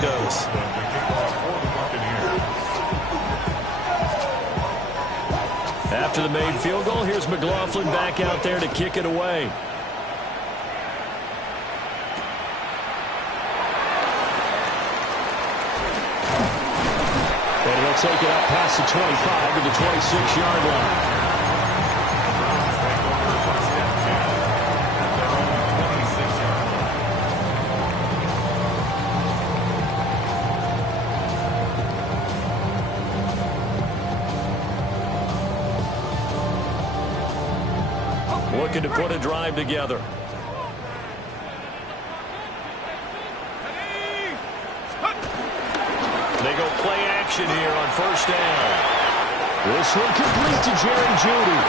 goes. After the made field goal, here's McLaughlin back out there to kick it away. And he'll take it up past the 25 to the 26-yard line. Looking to put a drive together. They go play action here on first down. This one complete to Jerry Jeudy.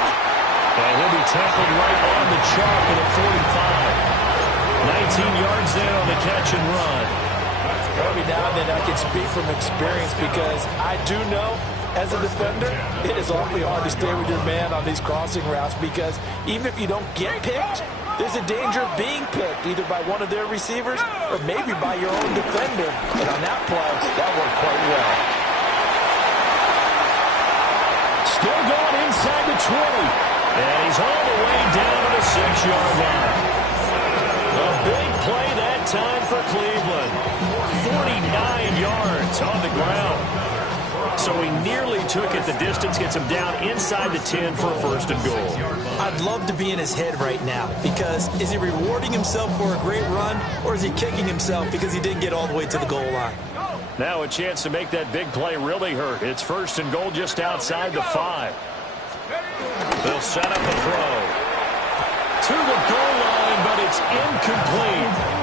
And he'll be tackled right on the chalk at a 45. 19 yards there on the catch and run. Every now and then I can speak from experience because I do know as a defender, it is awfully hard to stay with your man on these crossing routes because even if you don't get picked, there's a danger of being picked either by one of their receivers or maybe by your own defender. And on that play, that worked quite well. Still going inside the 20. And he's all the way down to the 6-yard line. A big play that time for Cleveland. 49 yards on the ground. So he nearly took it the distance, gets him down inside the 10 for a first and goal. I'd love to be in his head right now because is he rewarding himself for a great run or is he kicking himself because he didn't get all the way to the goal line? Now a chance to make that big play really hurt. It's first and goal just outside the 5. They'll set up a throw. To the goal line, but it's incomplete.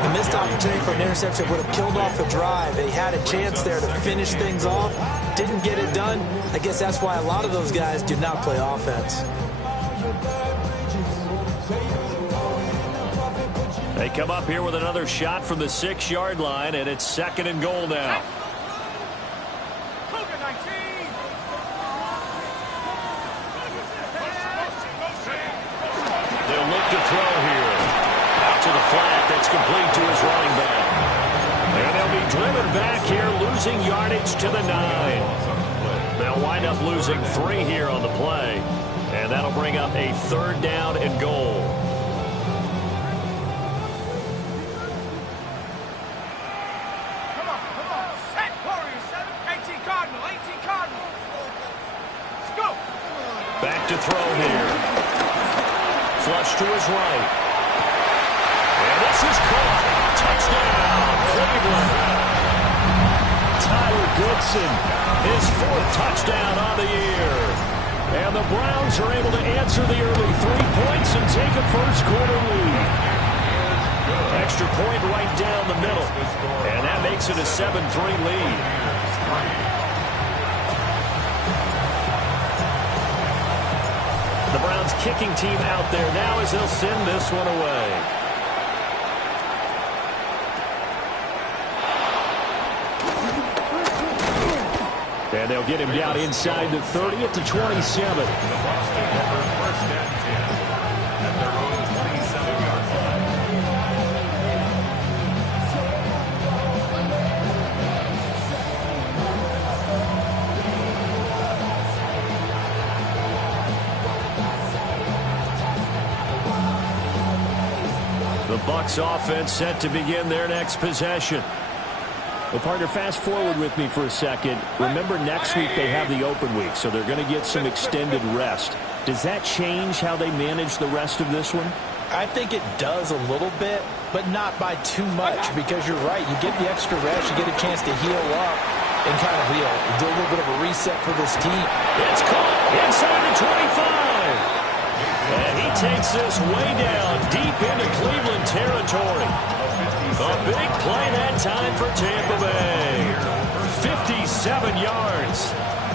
The missed opportunity for an interception would have killed off the drive. They had a chance there to finish things off. Didn't get it done. I guess that's why a lot of those guys do not play offense. They come up here with another shot from the 6-yard line, and it's second and goal now. They'll look to throw here. Out to the flat. That's complete to his running back. And they'll be driven back here, losing yardage to the 9. They'll wind up losing 3 here on the play. And that'll bring up a third down and goal. Back to throw here. Flush to his right. And this is caught. Touchdown, Cleveland. Tyler Goodson, his 4th touchdown on the year. And the Browns are able to answer the early 3 points and take a first-quarter lead. Extra point right down the middle. And that makes it a 7-3 lead. The Browns kicking team out there now as they'll send this one away. And they'll get him down inside the 30 at the 27. The Bucs offense set to begin their next possession. Well, partner, fast forward with me for a second. Remember, next week they have the open week, so they're going to get some extended rest. Does that change how they manage the rest of this one? I think it does a little bit, but not by too much, because you're right. You get the extra rest, you get a chance to heal up and kind of do a little bit of a reset for this team. It's caught inside the 25. And he takes this way down deep into Cleveland territory. A big play that time for Tampa Bay. 57 yards.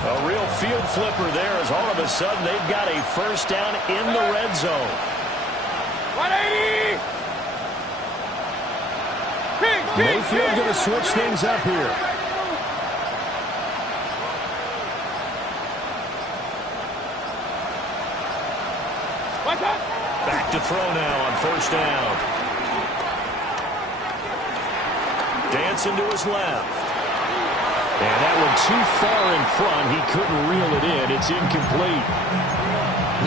A real field flipper there as all of a sudden they've got a first down in the red zone. 180! Mayfield going to switch things up here. Back to throw now on first down. Dan Gets into his left. And that one too far in front. He couldn't reel it in. It's incomplete.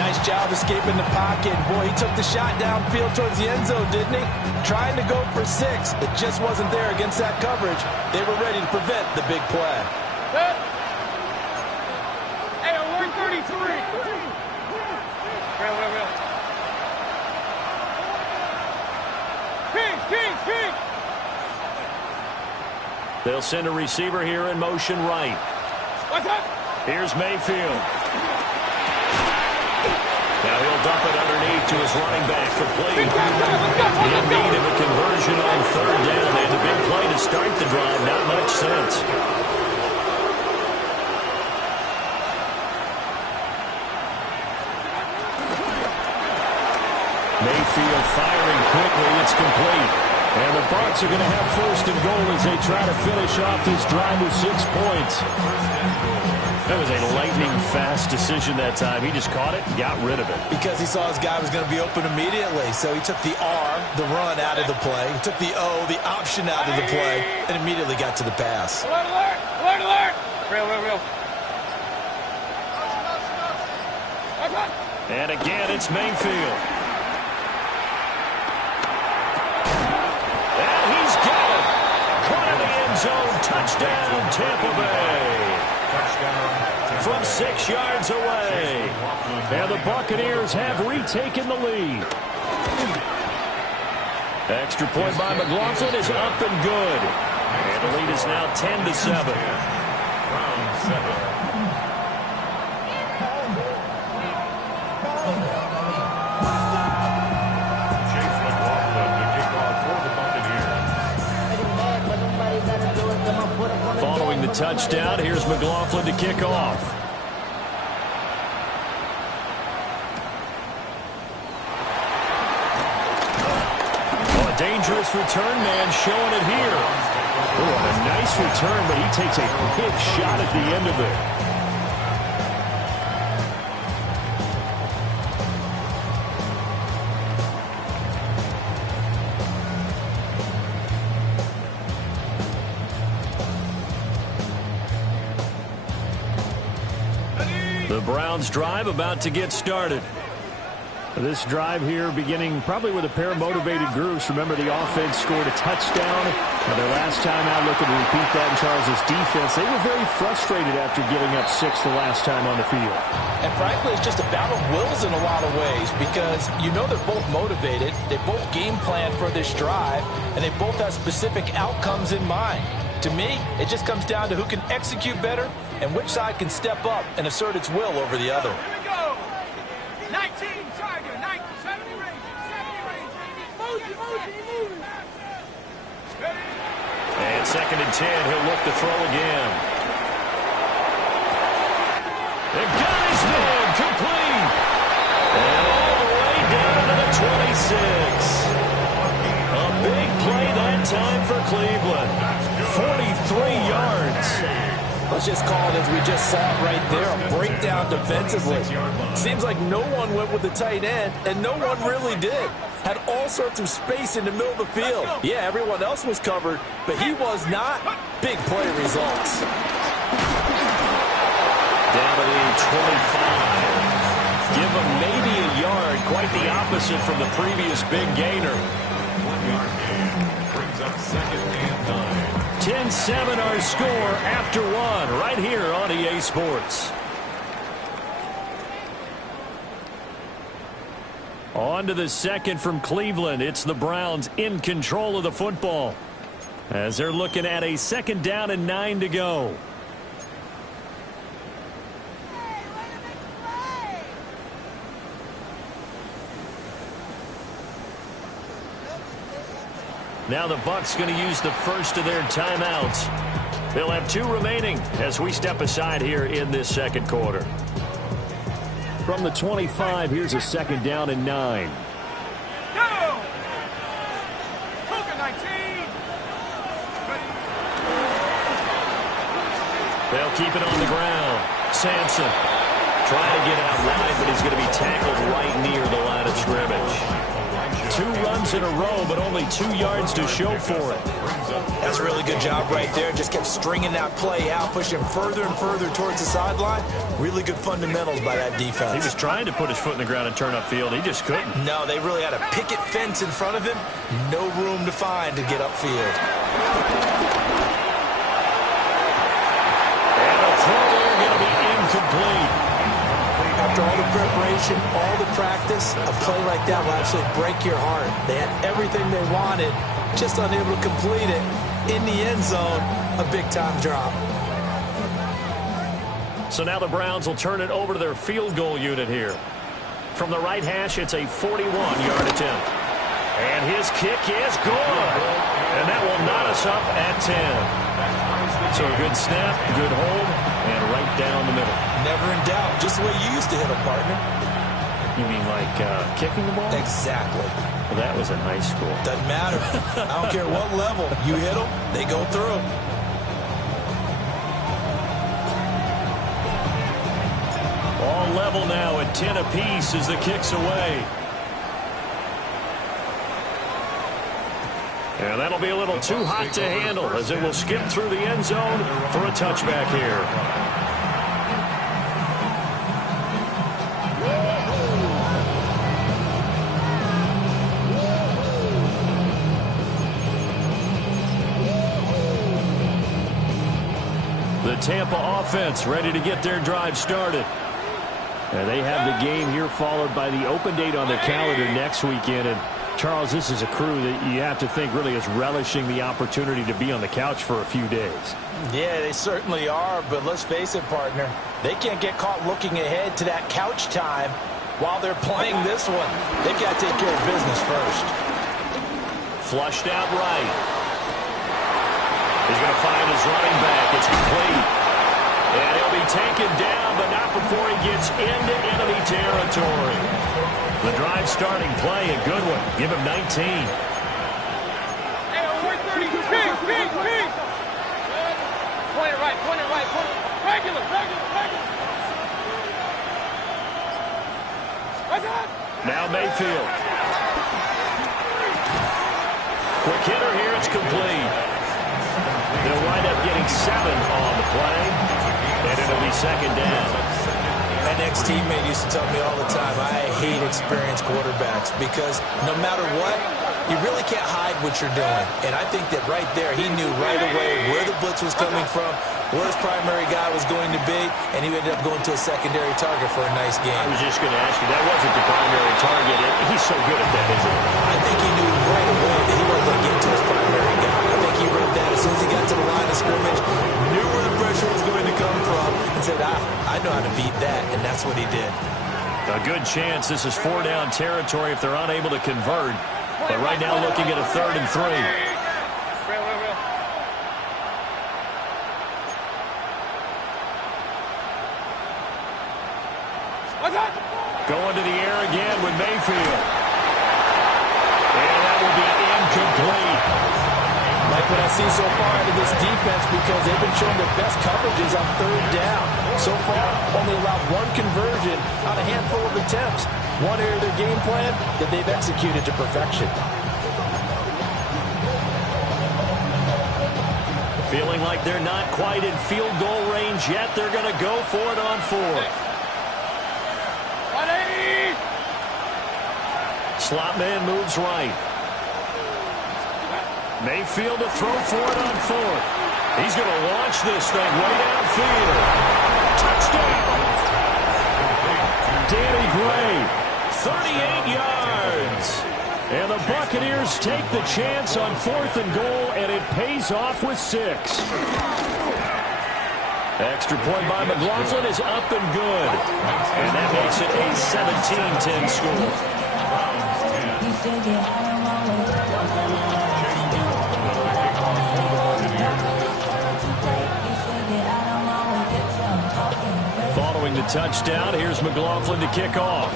Nice job escaping the pocket. Boy, he took the shot downfield towards the end zone, didn't he? Trying to go for 6. It just wasn't there against that coverage. They were ready to prevent the big play. Hey, 133. Kings. They'll send a receiver here in motion right. What's up? Here's Mayfield. Now he'll dump it underneath to his running back, complete. In need of a conversion on 3rd down. They had the big play to start the drive. Not much sense. Mayfield firing quickly. It's complete. And the Bucs are going to have 1st and goal as they try to finish off this drive with 6 points. That was a lightning-fast decision that time. He just caught it and got rid of it. Because he saw his guy was going to be open immediately. So he took the R, the run, out of the play. He took the O, the option, out of the play, and immediately got to the pass. Alert! Real. And again, it's Mayfield. And he's got it. Caught in the end zone. Touchdown, Tampa Bay. From 6 yards away. And the Buccaneers have retaken the lead. Extra point by McLaughlin is up and good. And the lead is now 10-7. Following the touchdown, here's McLaughlin to kick off. Oh, a dangerous return man showing it here. Oh, a nice return, but he takes a big shot at the end of it. The Browns drive about to get started. This drive here beginning probably with a pair of motivated groups. Remember, the offense scored a touchdown. Their last time out, looking to repeat that in Charles' defense. They were very frustrated after giving up 6 the last time on the field. And frankly, it's just a battle of wills in a lot of ways because you know they're both motivated. They both game plan for this drive, and they both have specific outcomes in mind. To me, it just comes down to who can execute better and which side can step up and assert its will over the other. Here we go. 19, Tiger, 70 range. Move. And 2nd and 10, he'll look to throw again. And got his man, complete. And all the way down to the 26. A big play that time for Cleveland. 43 yards. Let's just call it as we just saw it right there, a breakdown defensively. Seems like no one went with the tight end, and no one really did. Had all sorts of space in the middle of the field. Yeah, everyone else was covered, but he was not. Big play results. Down to the 25. Give him maybe a yard, quite the opposite from the previous big gainer. 10-7 our score after 1 right here on EA Sports. On to the 2nd from Cleveland. It's the Browns in control of the football as they're looking at a 2nd down and 9 to go. Now the Bucs going to use the first of their timeouts. They'll have 2 remaining as we step aside here in this 2nd quarter. From the 25, here's a 2nd down and 9. Go! Cougar 19. They'll keep it on the ground. Sampson trying to get out wide, but he's going to be tackled right near the line of scrimmage. 2 runs in a row, but only 2 yards to show for it. That's a really good job right there. Just kept stringing that play out, pushing further and further towards the sideline. Really good fundamentals by that defense. He was trying to put his foot in the ground and turn upfield. He just couldn't. No, they really had a picket fence in front of him. No room to find to get upfield. And a throw there going to be incomplete. After all the preparation, all the practice, a play like that will absolutely break your heart. They had everything they wanted, just unable to complete it. In the end zone, a big-time drop. So now the Browns will turn it over to their field goal unit here. From the right hash, it's a 41-yard attempt. And his kick is good. And that will knot us up at 10. So a good snap, good hold, and right down the middle. Never in doubt. Just the way you used to hit a partner. You mean like kicking the ball? Exactly. Well, that was in high school. Doesn't matter. I don't care what level. You hit them, they go through. All level now at 10 apiece as the kick's away. And that'll be a little too hot to handle as it will skip through the end zone for a touchback here. The Tampa offense ready to get their drive started. And they have the game here followed by the open date on their calendar next weekend. And Charles, this is a crew that you have to think really is relishing the opportunity to be on the couch for a few days. Yeah, they certainly are, but let's face it, partner. They can't get caught looking ahead to that couch time while they're playing this one. They've got to take care of business first. Flushed out right. He's going to find his running back. It's complete. And he'll be taken down, but not before he gets into enemy territory. The drive starting play, a good one. Give him 19. Hey, over 30. Big. Point it right. Regular. What's that? Now Mayfield. Quick hitter here, it's complete. They'll wind up getting 7 on the play, and it'll be second down. My ex-teammate used to tell me all the time, I hate experienced quarterbacks because no matter what, you really can't hide what you're doing. And I think that right there, he knew right away where the blitz was coming from, where his primary guy was going to be, and he ended up going to a secondary target for a nice game. I was just going to ask you, that wasn't the primary target. He's so good at that, isn't he? I think he knew right away that he wasn't going to get to his primary guy. I think he read that as soon as he got to the line of scrimmage, knew where the pressure was going to come from, and said, I know how to beat that, and that's what he did. A good chance this is 4-down territory if they're unable to convert. But right now looking at a 3rd and 3. Real. What's that? Going to the air again with Mayfield. And that will be incomplete. Like what I see so far out of this defense because they've been showing their best coverages on 3rd down. So far, only allowed 1 conversion on a handful of attempts. One area of their game plan that they've executed to perfection. Feeling like they're not quite in field goal range yet. They're going to go for it on 4th. 180. Slot man moves right. Mayfield to throw for it on 4th. He's going to launch this thing way downfield. Touchdown! Danny Gray, 38 yards. And the Buccaneers take the chance on 4th and goal, and it pays off with 6. Extra point by McLaughlin is up and good. And that makes it a 17-10 score. Following the touchdown, here's McLaughlin to kick off.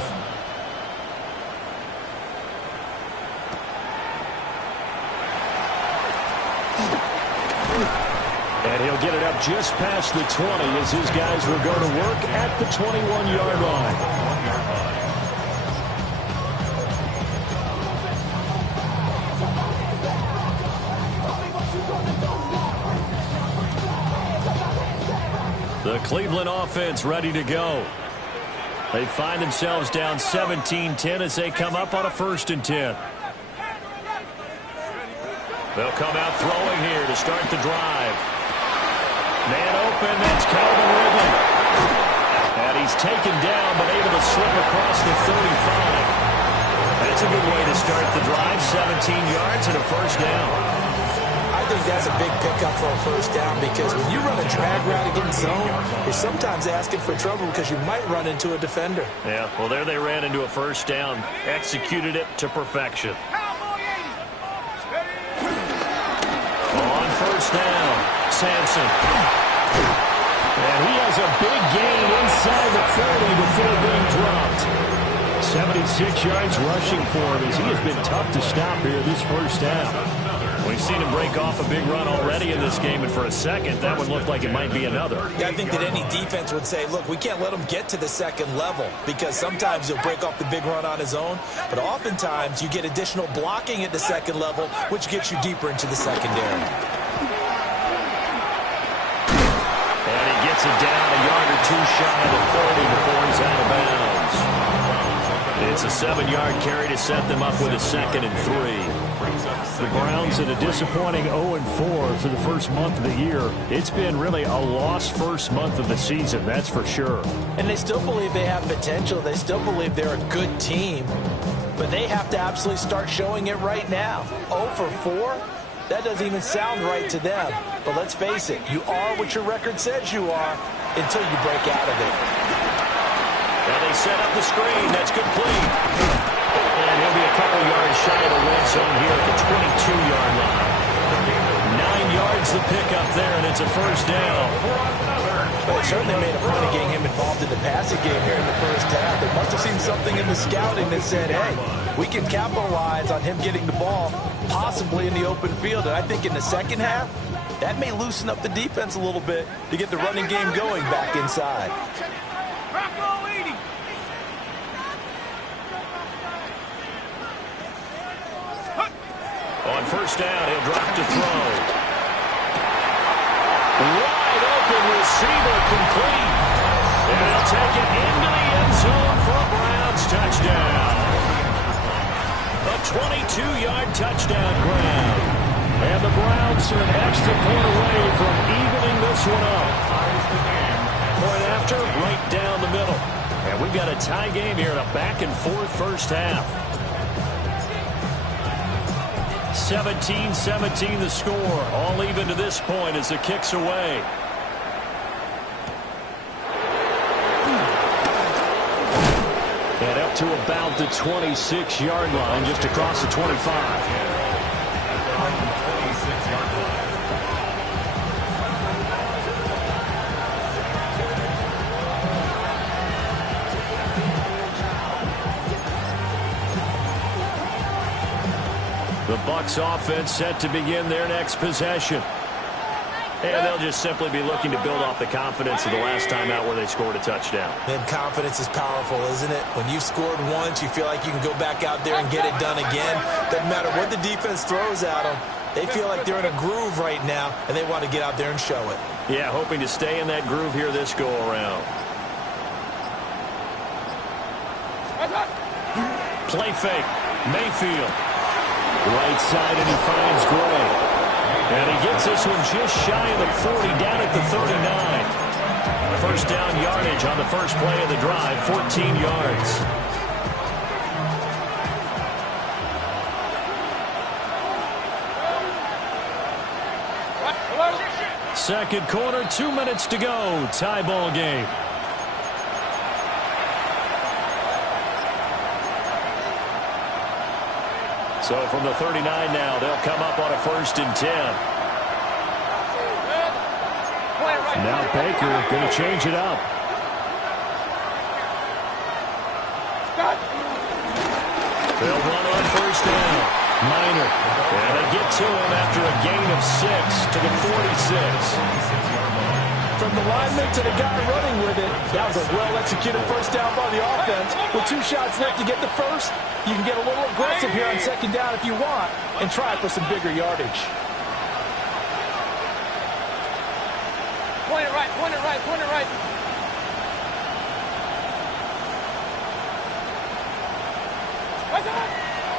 And he'll get it up just past the 20 as his guys will go to work at the 21-yard line. The Cleveland offense ready to go. They find themselves down 17-10 as they come up on a 1st and 10. They'll come out throwing here to start the drive. Man open, that's Calvin Ridley. And he's taken down but able to slip across the 35. That's a good way to start the drive. 17 yards and a 1st down. I think that's a big pickup for a 1st down because when you run a drag route against zone, you're sometimes asking for trouble because you might run into a defender. Yeah, well, there they ran into a 1st down. Executed it to perfection. On 1st down, Sampson. And he has a big gain inside the 40 before being dropped. 76 yards rushing for him as he has been tough to stop here this 1st down. We've seen him break off a big run already in this game, and for a second, that one looked like it might be another. Yeah, I think that any defense would say, look, we can't let him get to the 2nd level because sometimes he'll break off the big run on his own, but oftentimes you get additional blocking at the 2nd level, which gets you deeper into the secondary. And he gets it down a yard or 2 shy of the 40 before he's out of bounds. It's a 7-yard carry to set them up with a 2nd and 3. The Browns in a disappointing 0-4 for the first month of the year. It's been really a lost first month of the season, that's for sure. And they still believe they have potential. They still believe they're a good team. But they have to absolutely start showing it right now. 0-4? That doesn't even sound right to them. But let's face it, you are what your record says you are until you break out of it. And they set up the screen. That's complete. And he'll be a couple yards shy of the red zone here at the 22-yard line. 9 yards the pickup there, and it's a 1st down. Well, they certainly made a point of getting him involved in the passing game here in the 1st half. They must have seen something in the scouting that said, hey, we can capitalize on him getting the ball possibly in the open field. And I think in the 2nd half, that may loosen up the defense a little bit to get the running game going back inside. On 1st down, he'll drop to throw. Wide open receiver complete. And he'll take it into the end zone for a Browns touchdown. A 22-yard touchdown grab. And the Browns are an extra point away from evening this one up. Point after, right down the middle. And we've got a tie game here in a back-and-forth 1st half. 17-17 the score. All even to this point as the kick's away. And up to about the 26-yard line, just across the 25. The Bucs offense set to begin their next possession. And they'll just simply be looking to build off the confidence of the last time out where they scored a touchdown. And confidence is powerful, isn't it? When you've scored once, you feel like you can go back out there and get it done again. Doesn't matter what the defense throws at them. They feel like they're in a groove right now, and they want to get out there and show it. Yeah, hoping to stay in that groove here this go-around. Play fake. Mayfield. Right side, and he finds Gray. And he gets this one just shy of the 40, down at the 39. 1st down yardage on the first play of the drive, 14 yards. Second quarter, 2 minutes to go. Tie ball game. So from the 39 now, they'll come up on a 1st and 10. Now Baker going to change it up. They'll run on 1st down. Minor. And they get to him after a gain of 6 to the 46. From the lineman to the guy running with it, that was a well-executed 1st down by the offense. With 2 shots left to get the 1st, you can get a little aggressive here on 2nd down if you want and try for some bigger yardage. Play right. point it right, point it right.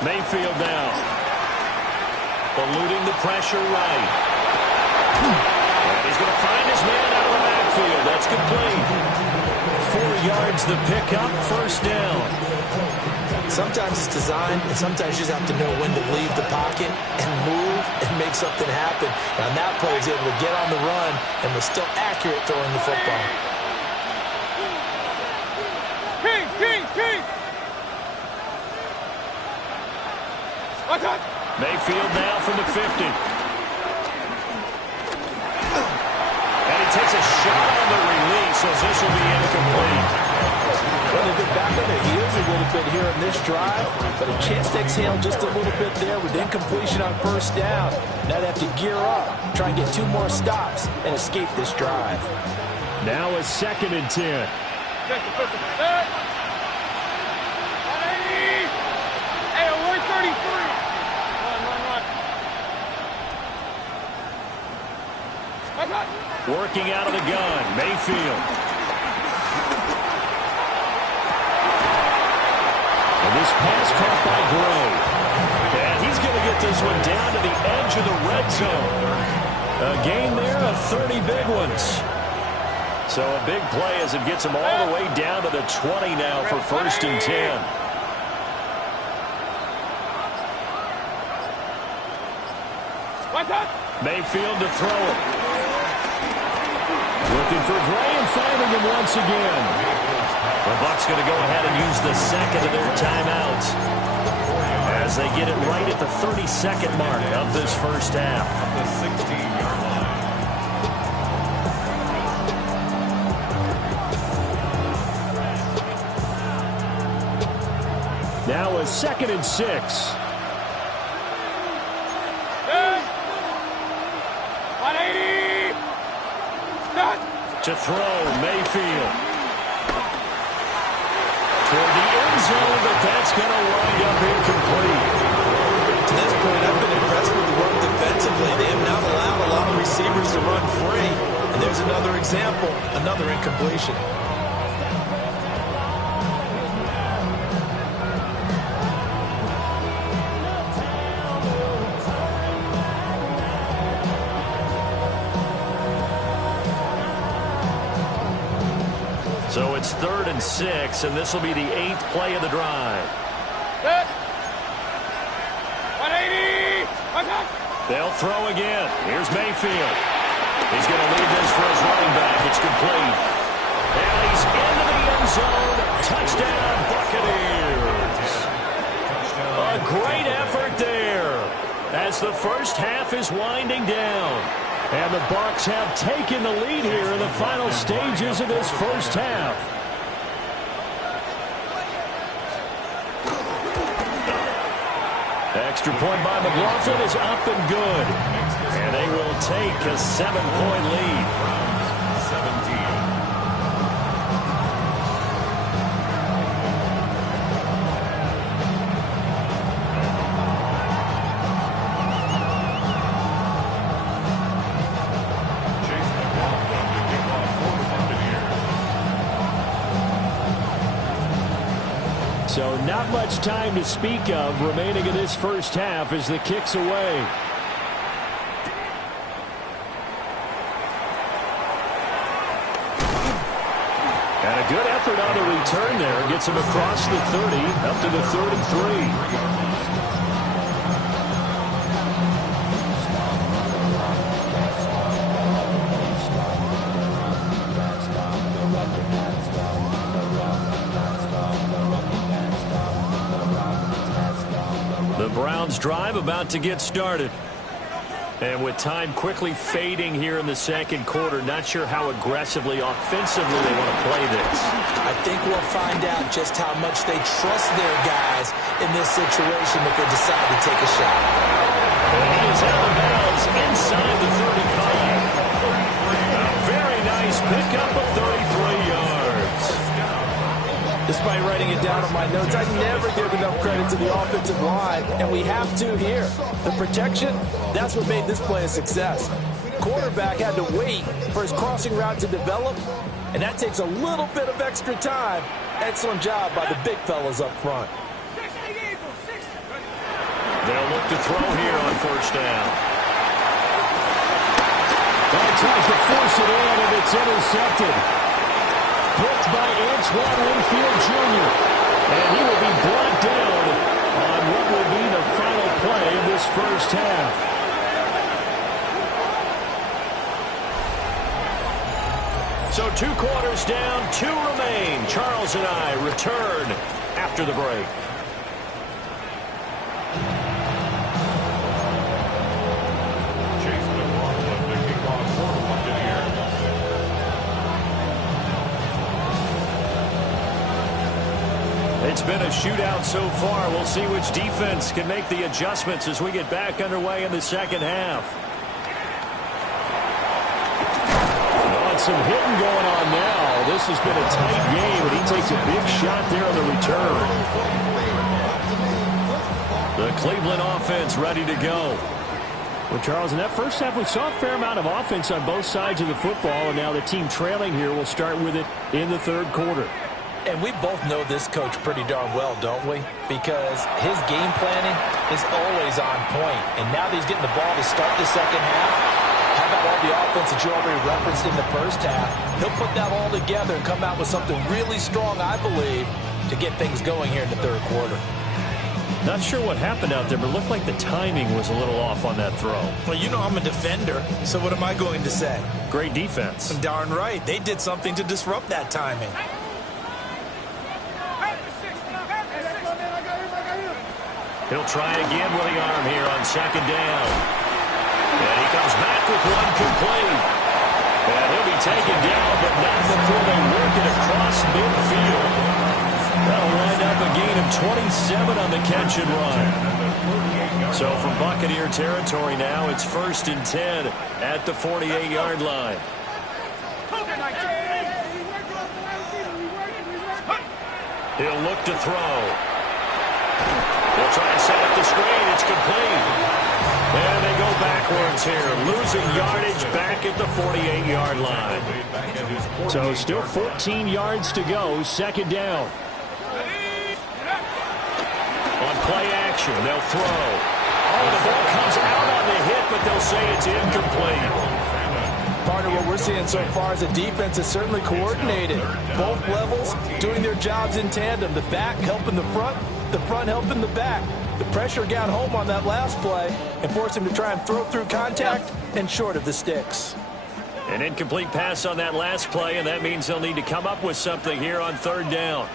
Mayfield now. Eluding the pressure right. And he's going to find his man out of the backfield. That's complete. 4 yards the pickup, first down. Sometimes it's designed, and sometimes you just have to know when to leave the pocket and move and make something happen. And on that play, he's able to get on the run and was still accurate throwing the football. Kings! Watch out! Mayfield now from the 50. And he takes a shot on the release as this will be incomplete. Well, they've been back on their heels a little bit here in this drive, but a chance to exhale just a little bit there with incompletion on first down. Now they have to gear up, try and get 2 more stops, and escape this drive. Now a 2nd and 10. Hey, we're 33. Run. Working out of the gun, Mayfield. And this pass caught by Gray. And he's going to get this one down to the edge of the red zone. A gain there of 30 big ones. So a big play as it gets him all the way down to the 20 now for 1st and 10. Mayfield to throw it. Looking for Gray and finding him once again. The Bucs going to go ahead and use the 2nd of their timeouts as they get it right at the 32nd mark of this first half. The 16-yard line. Now a 2nd and 6. 180. Stop. To throw, Mayfield. Toward the end zone, but that's going to wind up incomplete. To this point, I've been impressed with the work defensively. They have not allowed a lot of receivers to run free. And there's another example, another incompletion. So it's 3rd and 6, and this will be the 8th play of the drive. 180. They'll throw again. Here's Mayfield. He's going to lead this for his running back. It's complete. And he's into the end zone. Touchdown, Buccaneers. A great effort there as the first half is winding down. And the Bucs have taken the lead here in the final stages of this first half. Extra point by McLaughlin is up and good. And they will take a 7-point lead. 17. So not much time to speak of remaining in this first half as the kick's away. And a good effort on the return there. Gets him across the 30, up to the 33. The Browns drive about to get started. And with time quickly fading here in the second quarter, not sure how aggressively, offensively they want to play this. I think we'll find out just how much they trust their guys in this situation if they decide to take a shot. And he is out of bounds inside the 35. A very nice pickup of 33 yards. Despite writing it down on my notes, I never give enough credit to the offensive line, and we have to here. The protection, that's what made this play a success. quarterback had to wait for his crossing route to develop, and that takes a little bit of extra time. Excellent job by the big fellas up front. They'll look to throw here on first down. He tries to force it in, and it's intercepted. Picked by Antoine Winfield Jr. And he will be brought down on what will be the final play of this first half. So 2 quarters down, 2 remain. Charles and I return after the break. Chase McLaughlin, the kickoff for the Buccaneers. It's been a shootout so far. We'll see which defense can make the adjustments as we get back underway in the second half. Some hitting going on now. This has been a tight game, and he takes a big shot there on the return. The Cleveland offense ready to go. Well, Charles, in that first half, we saw a fair amount of offense on both sides of the football, and now the team trailing here will start with it in the third quarter. And we both know this coach pretty darn well, don't we? Because his game planning is always on point. And now that he's getting the ball to start the second half, how about all the offense that you already referenced in the first half? He'll put that all together and come out with something really strong, I believe, to get things going here in the third quarter. Not sure what happened out there, but it looked like the timing was a little off on that throw. Well, you know I'm a defender, so what am I going to say? Great defense. Darn right. They did something to disrupt that timing. He'll try again with the arm here on second down. And he comes back with one complete. And he'll be taken down, but not before they work it across midfield. That'll wind up a gain of 27 on the catch and run. So from Buccaneer territory now, it's 1st and 10 at the 48-yard line. He'll look to throw. He'll try to set up the screen. It's complete. And they go backwards here, losing yardage back at the 48-yard line. So still 14 yards to go, second down. On play action, they'll throw. Oh, the ball comes out on the hit, but they'll say it's incomplete. Part of what we're seeing so far is the defense is certainly coordinated. Both levels doing their jobs in tandem. The back helping the front helping the back. The pressure got home on that last play and forced him to try and throw through contact and short of the sticks. An incomplete pass on that last play, and that means they'll need to come up with something here on third down.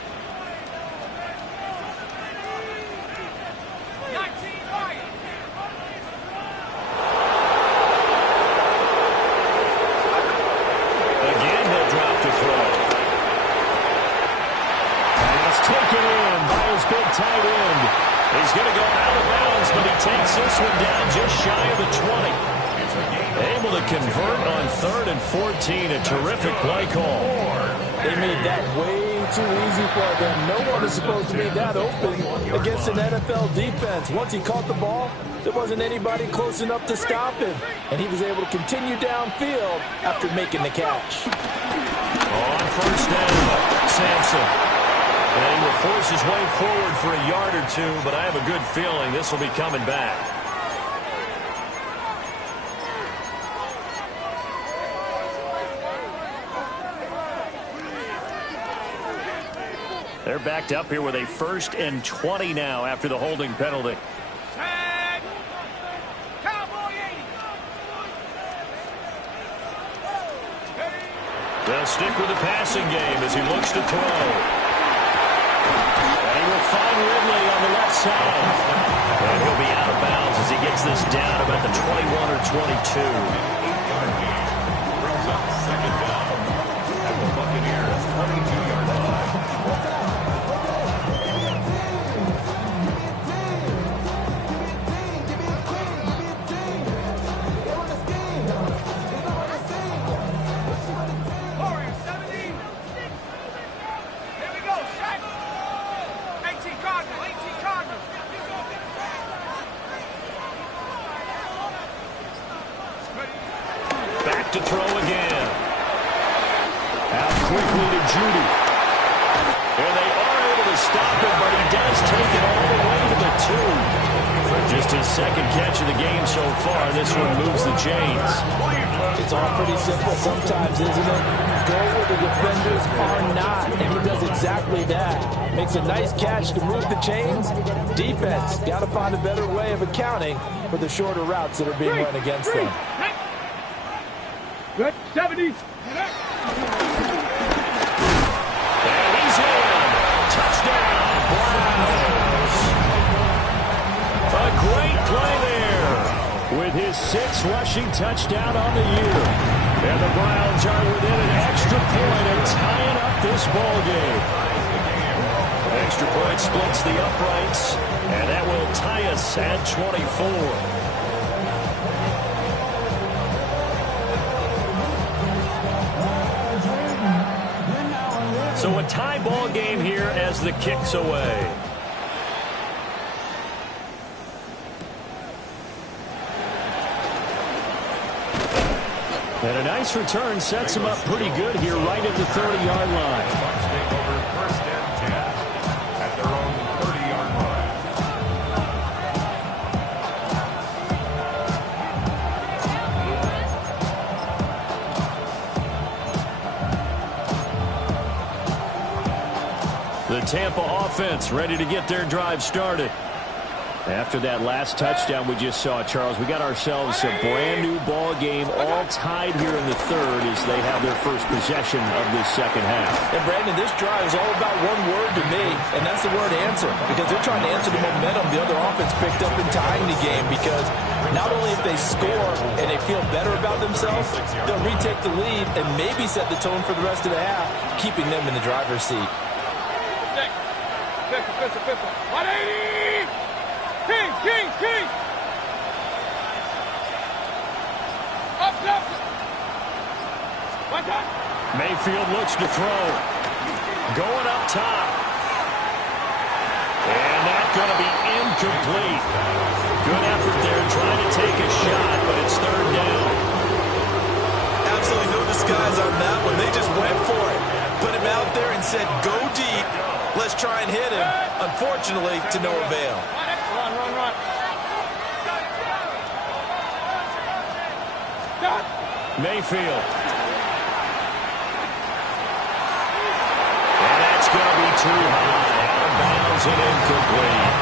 Again, they'll drop to throw. Pass taken in by his big tight end. He's going to go out of bounds, but he takes this one down just shy of the 20. Able to convert on 3rd and 14. A terrific play call. They made that way too easy for them. No one is supposed to be that open against an NFL defense. Once he caught the ball, there wasn't anybody close enough to stop him. And he was able to continue downfield after making the catch. On first down, Sampson. And he will force his way forward for a yard or two, but I have a good feeling this will be coming back. They're backed up here with a 1st and 20 now after the holding penalty. They'll stick with the passing game as he looks to throw. And he will find Ridley on the left side. And he'll be out of bounds as he gets this down about the 21 or 22. Brings up second down at the Buccaneers' 22-yard line. quickly to Judy. And they are able to stop him, but he does take it all the way to the 2. Just his second catch of the game so far. This one moves the chains. It's all pretty simple sometimes, isn't it? Go where the defenders are not, and he does exactly that. Makes a nice catch to move the chains. Defense, got to find a better way of accounting for the shorter routes that are being run against them. Good. 70. And he's in. Touchdown, Browns. A great play there. With his 6th rushing touchdown on the year. And the Browns are within an extra point of tying up this ball game. Extra point splits the uprights, and that will tie us at 24. So a tie ball game here as the kick's away. And a nice return sets him up pretty good here right at the 30-yard line. Bucs take over 1st and 10 at their own 30-yard line. The Tampa offense ready to get their drive started. After that last touchdown we just saw, Charles, we got ourselves a brand new ball game, all tied here in the 3rd as they have their first possession of this second half. And Brandon, this drive is all about one word to me, and that's the word answer, because they're trying to answer the momentum the other offense picked up in tying the game, because not only if they score and they feel better about themselves, they'll retake the lead and maybe set the tone for the rest of the half, keeping them in the driver's seat. 180. Kings! Up. One time. Mayfield looks to throw. Going up top. And that's going to be incomplete. Good effort there trying to take a shot, but it's 3rd down. Absolutely no disguise on that one. They just went for it. Put him out there and said, go deep. Let's try and hit him. Unfortunately, to no avail. Run. Mayfield. And that's going to be too high. Out of bounds and incomplete.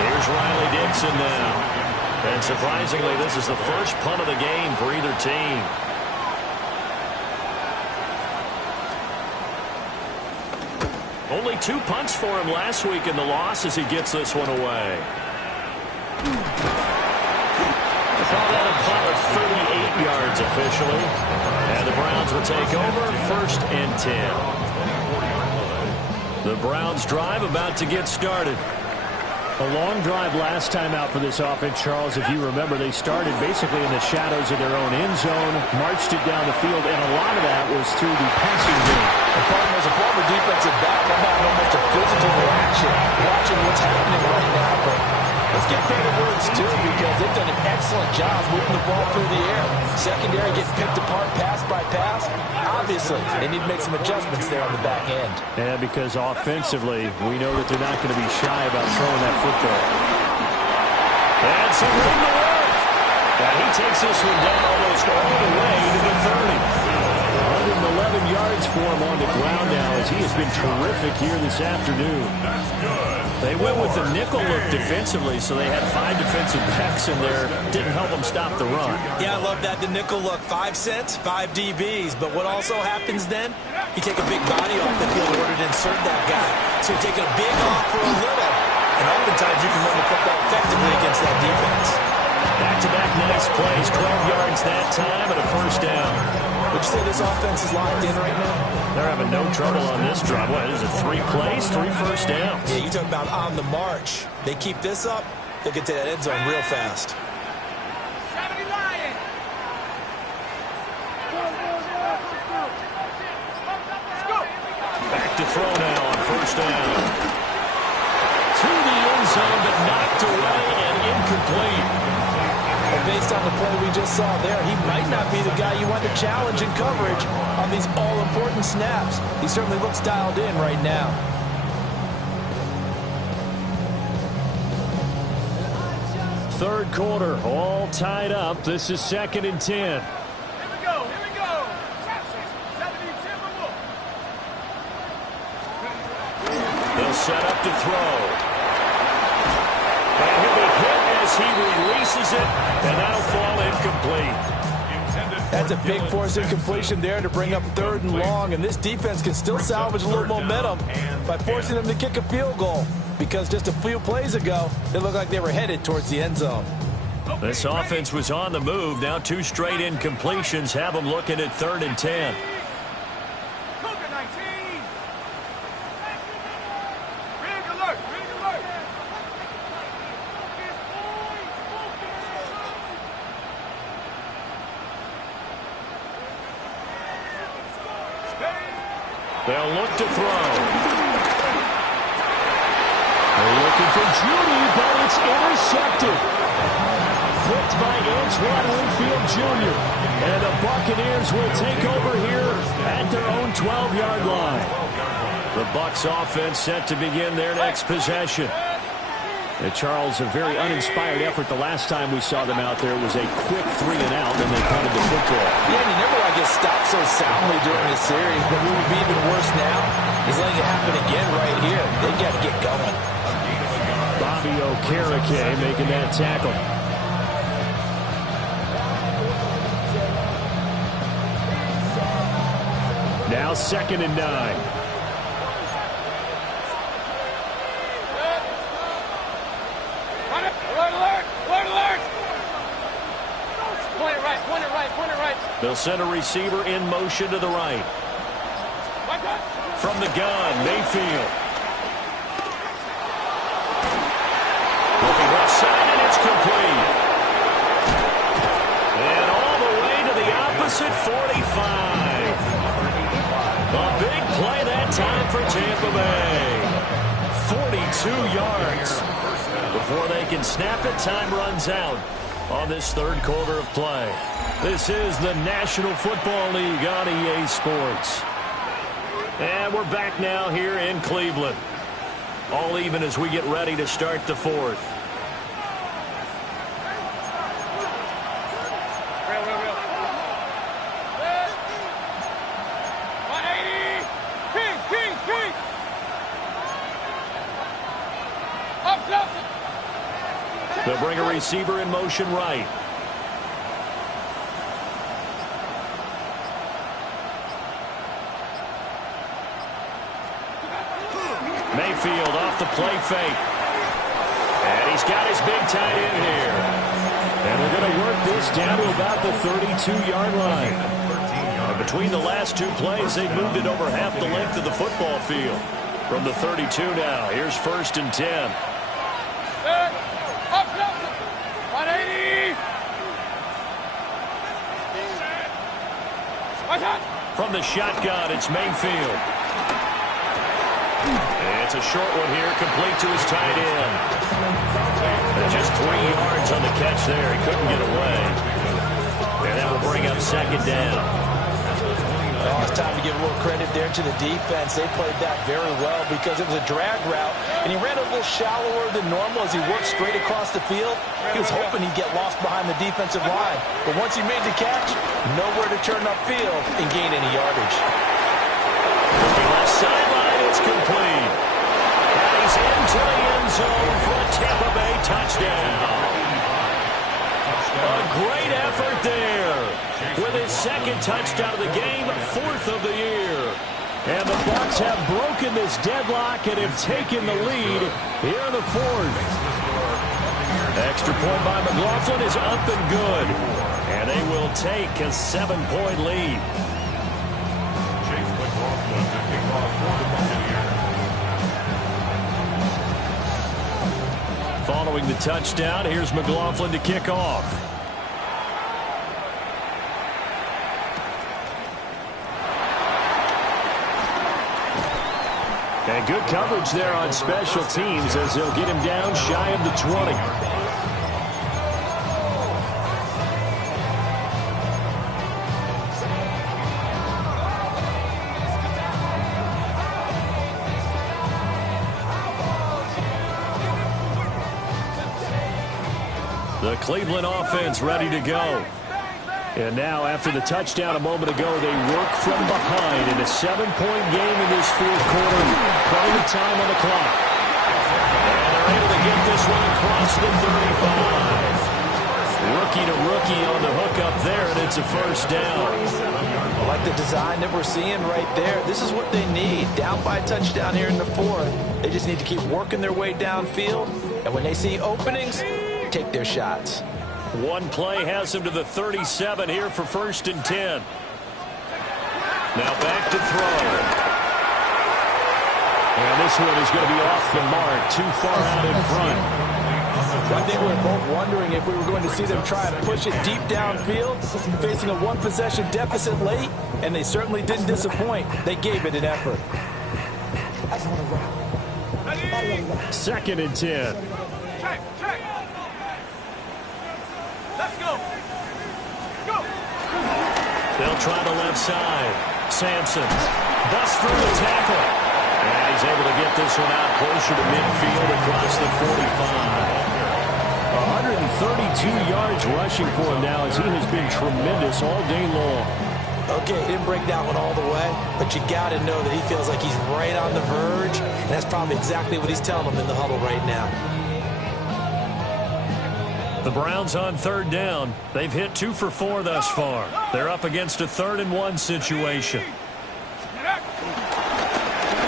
Here's Riley Dixon now. And surprisingly, this is the first punt of the game for either team. Only 2 punts for him last week in the loss as he gets this one away. Call that a punt of 38 yards officially. And the Browns will take over 1st and 10. The Browns drive about to get started. A long drive last time out for this offense, Charles. If you remember, they started basically in the shadows of their own end zone, marched it down the field, and a lot of that was through the passing game. As a former defensive back, I'm having almost a physical reaction watching what's happening right now. But let's give credit where it's due, because they've done an excellent job moving the ball through the air. Secondary getting picked apart pass by pass. Obviously, they need to make some adjustments there on the back end. Yeah, because offensively, we know that they're not going to be shy about throwing that football. And some room to work. And he takes this one down almost all the way to the 30. 111 yards for him on the ground now, as he has been terrific here this afternoon. That's good. They went with the nickel look defensively, so they had 5 defensive backs in there. Didn't help them stop the run. Yeah, I love that, the nickel look. 5 cents, 5 DBs. But what also happens then, you take a big body off the field in order to insert that guy. So you're taking a big off for a little. And oftentimes you can run the football effectively against that defense. Back-to-back nice plays, 12 yards that time, and a 1st down. Would you say this offense is locked in right now? They're having no trouble on this drive. What is it, 3 plays, 3 first downs? Yeah, you talk about on the march. They keep this up, they'll get to that end zone real fast. 70 Lions. Back to throw now on 1st down. To the end zone, but knocked away and incomplete. A based on the play we just saw there, he might not be the guy you want to challenge in coverage on these all-important snaps. He certainly looks dialed in right now. Third quarter, all tied up. This is 2nd and 10. Here we go. Trap 6, 72 Wolf. They'll set up to throw. And he'll be hit as he releases it, and that'll fall incomplete. That's a big force incompletion there to bring up 3rd and long, and this defense can still salvage a little momentum by forcing them to kick a field goal, because just a few plays ago, it looked like they were headed towards the end zone. This offense was on the move. Now 2 straight incompletions have them looking at 3rd and 10. Cougar 19. Rig alert. They'll look to throw. They're looking for Judy, but it's intercepted. Picked by Antoine Winfield Jr. And the Buccaneers will take over here at their own 12-yard line. The Bucs offense set to begin their next possession. Charles, a very uninspired effort the last time we saw them out there. It was a quick 3 and out, and they punted the football. Yeah, and you never want to get stopped so soundly during this series, but what would be even worse now is letting it happen again right here. They got to get going. Bobby Okereke making that tackle. Now 2nd and 9. Alert! Point it right. They'll send a receiver in motion to the right. From the gun, Mayfield. Looking left side, and it's complete. And all the way to the opposite 45. A big play that time for Tampa Bay. 42 yards. Before they can snap it, time runs out on this 3rd quarter of play. This is the National Football League on EA Sports. And we're back now here in Cleveland. All even as we get ready to start the 4th. Real. 180. Kings. Up close. They'll bring a receiver in motion right. Mayfield off the play fake. And he's got his big tight end here. And they're going to work this down to about the 32-yard line. And between the last 2 plays, they've moved it over half the length of the football field. From the 32 now, here's 1st and 10. Up close. 180. From the shotgun, it's Mayfield. And it's a short one here, complete to his tight end. And just 3 yards on the catch there. He couldn't get away. And that will bring up 2nd down. Well, it's time to give a little credit there to the defense. They played that very well because it was a drag route, and he ran a little shallower than normal as he worked straight across the field. He was hoping he'd get lost behind the defensive line, but once he made the catch, nowhere to turn upfield and gain any yardage. Looking left sideline, it's complete. And he's into the end zone for a Tampa Bay touchdown. A great effort there. With his 2nd touchdown of the game, 4th of the year. And the Bucs have broken this deadlock and have taken the lead here in the 4th. Extra point by McLaughlin is up and good. And they will take a 7-point lead. Chase McLaughlin to kick off for the Buccaneers. Following the touchdown, here's McLaughlin to kick off. And good coverage there on special teams as they'll get him down shy of the 20. The Cleveland offense ready to go. And now, after the touchdown a moment ago, they work from behind in a 7-point game in this fourth quarter. Plenty of time on the clock. And they're able to get this one across the 35. Rookie to rookie on the hook up there, and it's a first down. I like the design that we're seeing right there. This is what they need. Down by a touchdown here in the fourth. They just need to keep working their way downfield. And when they see openings, take their shots. One play has him to the 37 here for 1st and 10. Now back to throw. And this one is going to be off the mark, too far out in front. I think we were both wondering if we were going to see them try and push it deep downfield, facing a one-possession deficit late, and they certainly didn't disappoint. They gave it an effort. 2nd and 10. Check. Let's go. Go. They'll try the left side. Sampson busts through the tackle. And he's able to get this one out closer to midfield across the 45. 132 yards rushing for him now as he has been tremendous all day long. Okay, he didn't break that one all the way, but you got to know that he feels like he's right on the verge, and that's probably exactly what he's telling them in the huddle right now. The Browns on 3rd down. They've hit 2 for 4 thus far. They're up against a 3rd and 1 situation.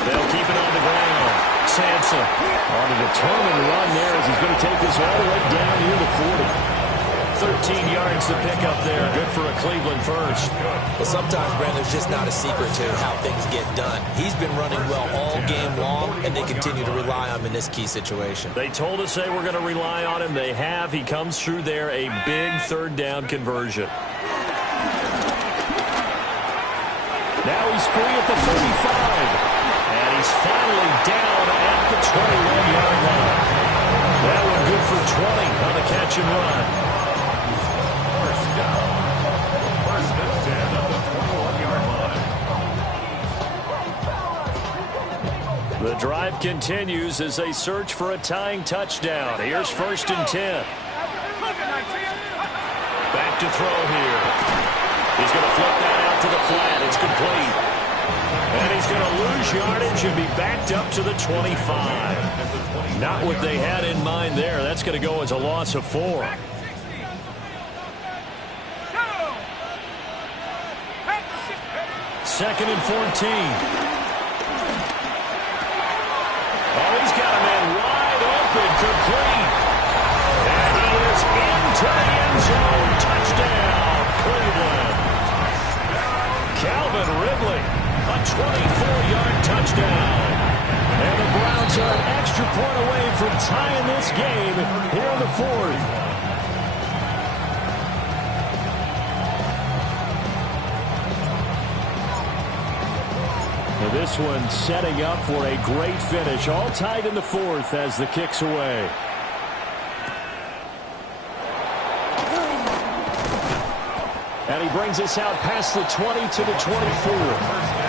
They'll keep it on the ground. Sampson on a determined run there as he's going to take this all the way down near the 40. 13 yards to pick up there. Good for a Cleveland first. Well, sometimes, Brandon, there's just not a secret to how things get done. He's been running well all game long, and they continue to rely on him in this key situation. They told us they were going to rely on him. They have. He comes through there, a big 3rd down conversion. Now he's free at the 35. And he's finally down at the 21-yard line. That one good for 20 on the catch and run. The drive continues as they search for a tying touchdown. Here's 1st and 10. Back to throw here. He's going to flip that out to the flat. It's complete. And he's going to lose yardage and be backed up to the 25. Not what they had in mind there. That's going to go as a loss of 4. 2nd and 14. Oh, he's got a man wide open, complete. And he is into the end zone. Touchdown, Cleveland. Calvin Ridley, a 24-yard touchdown. And the Browns are an extra point away from tying this game here in the 4th. This one setting up for a great finish. All tied in the 4th as the kick's away. And he brings us out past the 20 to the 24.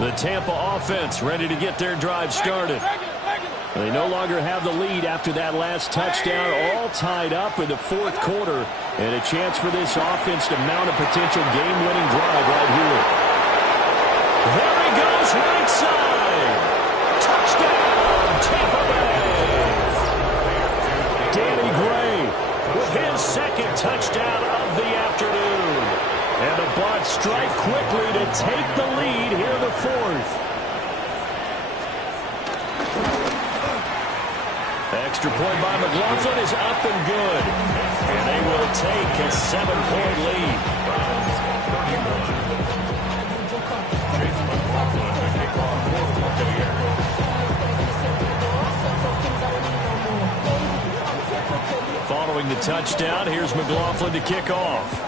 The Tampa offense ready to get their drive started. They no longer have the lead after that last touchdown, all tied up in the 4th quarter, and a chance for this offense to mount a potential game-winning drive right here. There he goes, right side. Touchdown, Tampa Bay. Danny Gray with his 2nd touchdown of the afternoon. And the Bucs strike quickly to take the lead here in the 4th. Extra point by McLaughlin is up and good. And they will take a 7-point lead. Following the touchdown, here's McLaughlin to kick off.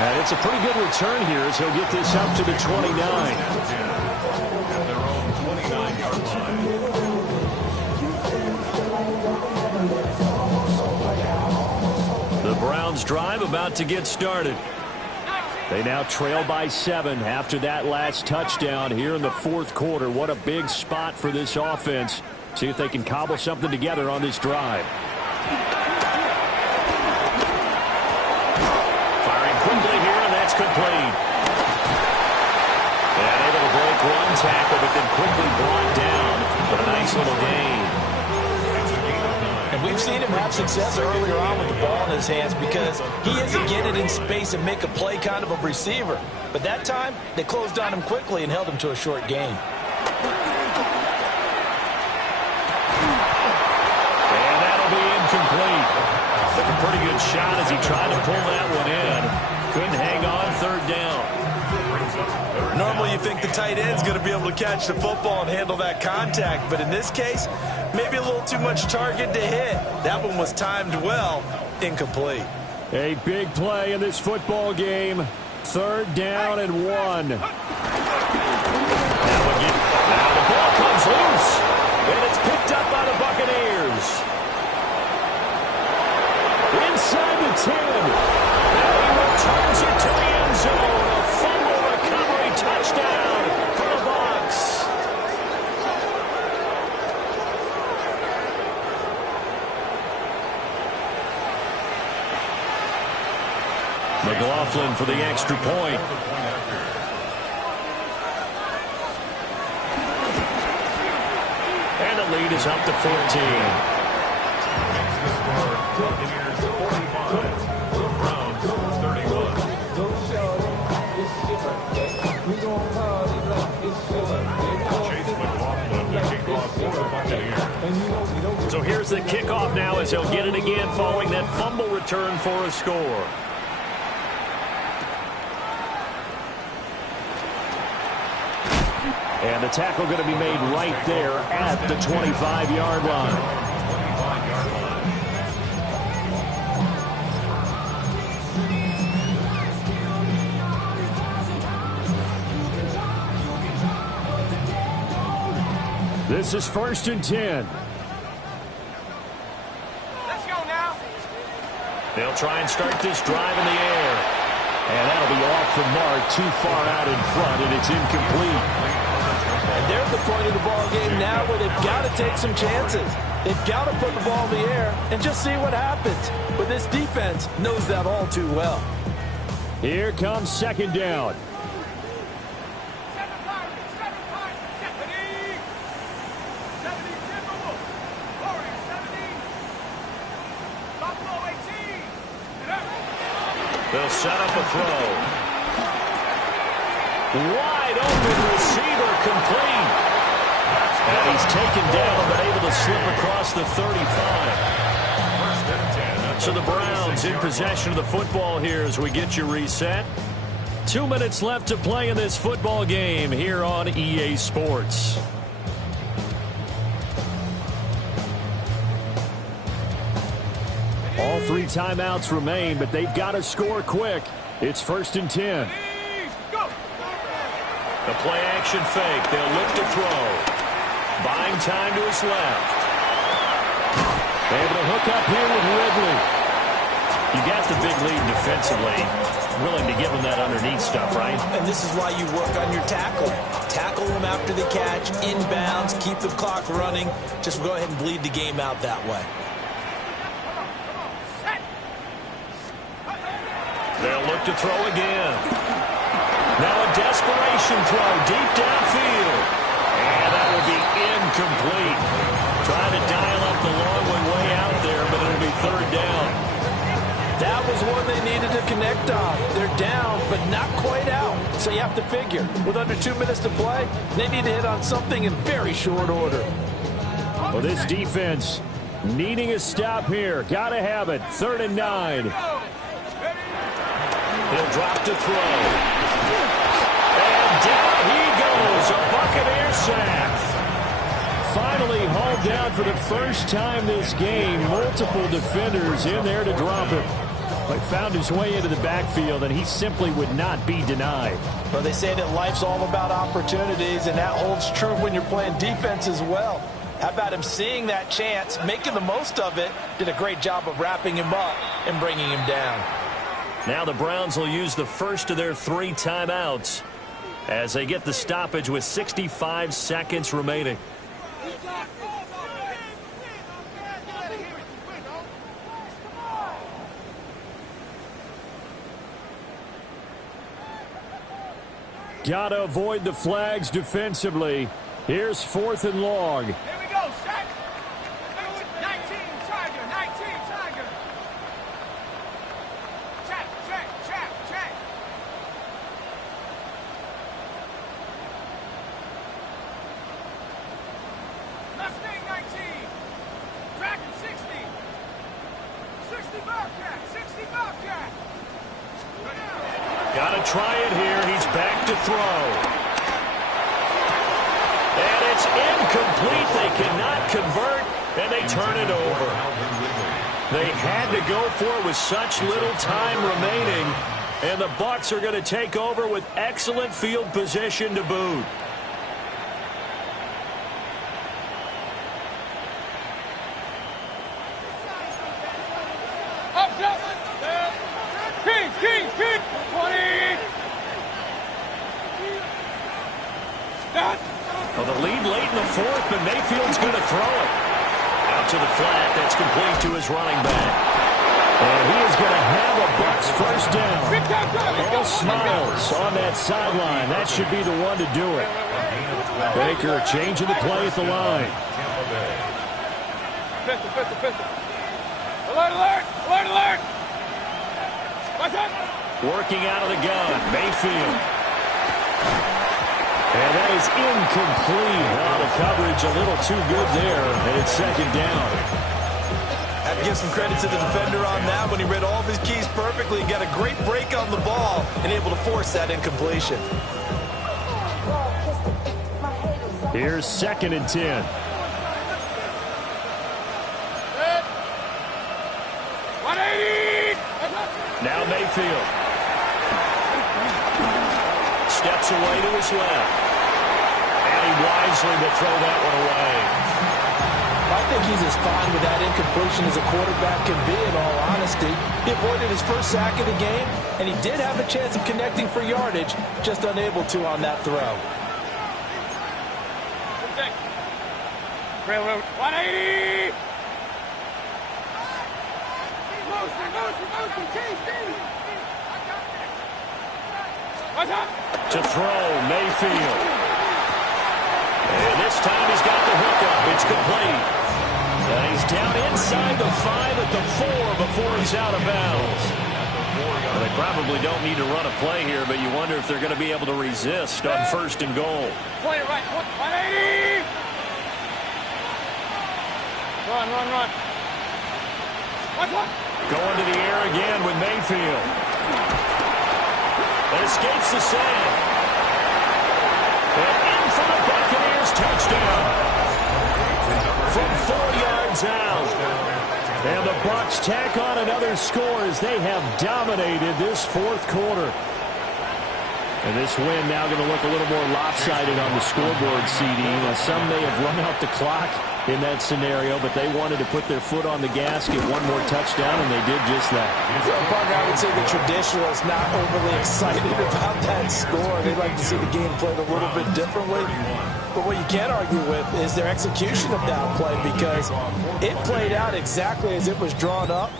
And it's a pretty good return here as he'll get this up to the 29. At their own 29-yard line. The Browns drive about to get started. They now trail by 7 after that last touchdown here in the fourth quarter. What a big spot for this offense. See if they can cobble something together on this drive. Firing quickly here, and that's complete. And able to break one tackle, but then quickly brought down. But a nice little gain. And we've seen him have success earlier on with the ball in his hands because he isn't getting in space and make a play kind of a receiver. But that time, they closed on him quickly and held him to a short gain. And that'll be incomplete. Took a pretty good shot as he tried to pull that one in. Couldn't hang on, third down. Normally you think the tight end's going to be able to catch the football and handle that contact, but in this case, maybe a little too much target to hit. That one was timed well, incomplete. A big play in this football game. Third down and 1. Now the ball comes loose, and it's picked up by the Buccaneers. Inside the 10. And he returns it to the end zone. A fumble recovery touchdown for the Bucs. McLaughlin for the extra point. And the lead is up to 14. Buccaneers 45, the Browns 31. Chase McLaughlin to kick off for the Buccaneers. So here's the kickoff now as he'll get it again following that fumble return for a score. And the tackle going to be made right there at the 25-yard line. 25-yard line. This is 1st and 10. Let's go now. They'll try and start this drive in the air. And that'll be off the mark, too far out in front, and it's incomplete. And they're at the point of the ball game now where they've got to take some chances. They've got to put the ball in the air and just see what happens. But this defense knows that all too well. Here comes 2nd down. 70, Timberwolves. Warriors 70. Buffalo 18. They'll set up a throw. Wide open receiver complete. And he's taken down but able to slip across the 35. So the Browns in possession of the football here as we get you reset. 2 minutes left to play in this football game here on EA Sports. All 3 timeouts remain, but they've got to score quick. It's 1st and 10. The play action fake. They'll look to throw. Buying time to his left. Able to hook up here with Ridley. You got the big lead defensively. Willing to give him that underneath stuff, right? And this is why you work on your tackling. Tackle them after the catch, inbounds, keep the clock running. Just go ahead and bleed the game out that way. They'll look to throw again. Now a desperation throw deep downfield. And that will be incomplete. Trying to dial up the long one way out there, but it'll be 3rd down. That was one they needed to connect on. They're down, but not quite out. So you have to figure, with under 2 minutes to play, they need to hit on something in very short order. Well, this defense needing a stop here. Got to have it. 3rd and 9. He'll drop to throw. And down he goes. A Buccaneer sack. Finally hauled down for the first time this game. Multiple defenders in there to drop it. He found his way into the backfield, and he simply would not be denied. Well, they say that life's all about opportunities, and that holds true when you're playing defense as well. How about him seeing that chance, making the most of it, did a great job of wrapping him up and bringing him down. Now the Browns will use the first of their 3 timeouts as they get the stoppage with 65 seconds remaining. Got to avoid the flags defensively. Here's 4th and long. Here we go, set. 19 Tiger, 19 Tiger. Check, check, check, check. Mustang 19. Dragon 60. 60 Bobcat, 60 Bobcat. Got to try it here. He's back to throw. And it's incomplete. They cannot convert, and they turn it over. They had to go for it with such little time remaining, and the Bucs are going to take over with excellent field position to boot. Kings, 20. Well, the lead late in the 4th, but Mayfield's going to throw it. Out to the flat. That's complete to his running back. And he is going to have a Bucs first down. All smiles on that sideline. That should be the one to do it. Baker changing the play at the line. Pistol. Alert, alert, alert, alert. What's up? Working out of the gun, Mayfield. And that is incomplete. Well, the coverage a little too good there, and it's 2nd down. I have to give some credit to the defender on that when he read all of his keys perfectly, got a great break on the ball, and able to force that incompletion. Here's 2nd and 10. Now Mayfield. Steps away to his left. And he wisely will throw that one away. I think he's as fine with that incompletion as a quarterback can be, in all honesty. He avoided his first sack of the game, and he did have a chance of connecting for yardage, just unable to on that throw. 180. To throw, Mayfield. And this time he's got the hookup. It's complete. And he's down inside the 5 at the 4 before he's out of bounds. Well, they probably don't need to run a play here, but you wonder if they're going to be able to resist on 1st and goal. Point it right. 180. Run. Going to the air again with Mayfield. And escapes the sand. And in for the Buccaneers touchdown. From 4 yards out. And the Bucs tack on another score as they have dominated this 4th quarter. And this win now going to look a little more lopsided on the scoreboard, CD. Now, some may have run out the clock in that scenario, but they wanted to put their foot on the gas, get one more touchdown, and they did just that. Partner, I would say the traditionalists not overly excited about that score. They'd like to see the game played a little bit differently. But what you can't argue with is their execution of that play, because it played out exactly as it was drawn up.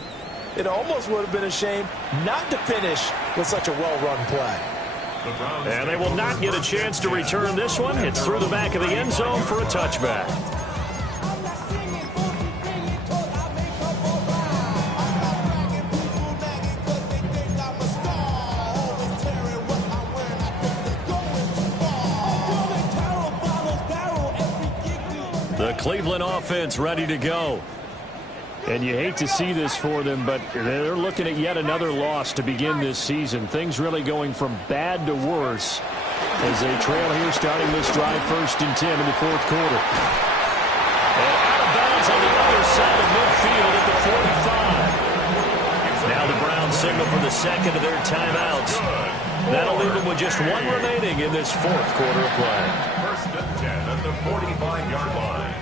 It almost would have been a shame not to finish with such a well-run play. And they will not get a chance to return this one. It's through the back of the end zone for a touchback. The Cleveland offense ready to go. And you hate to see this for them, but they're looking at yet another loss to begin this season. Things really going from bad to worse as they trail here starting this drive 1st and 10 in the 4th quarter. And out of bounds on the other side of midfield at the 45. Now the Browns signal for the second of their timeouts. That'll leave them with just one remaining in this fourth quarter of play. First and 10 at the 45-yard line.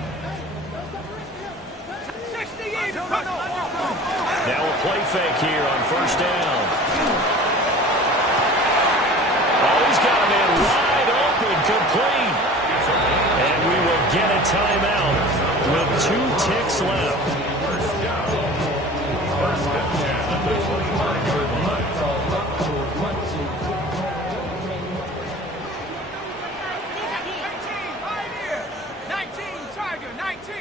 68. Now a play fake here on first down. Oh, he's got a man wide open, complete. And we will get a timeout with 2 ticks left. First down. First and 10 at the 25-yard line. 19, Tiger, 19.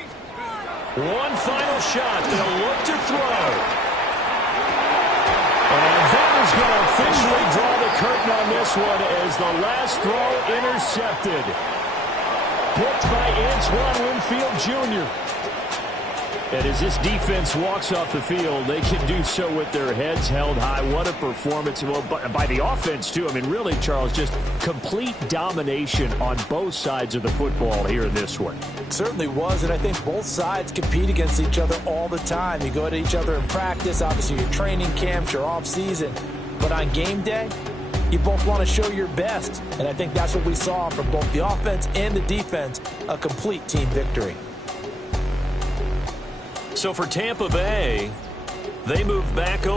One final shot. They'll look to throw. And that is going to officially draw the curtain on this one as the last throw intercepted. Picked by Antoine Winfield Jr. And as this defense walks off the field, they can do so with their heads held high. What a performance. Well, by the offense, too. I mean, really, Charles, just complete domination on both sides of the football here in this one. It certainly was, and I think both sides compete against each other all the time. You go at each other in practice, obviously your training camps, your off-season. But on game day, you both want to show your best. And I think that's what we saw from both the offense and the defense, a complete team victory. So for Tampa Bay, they move back over.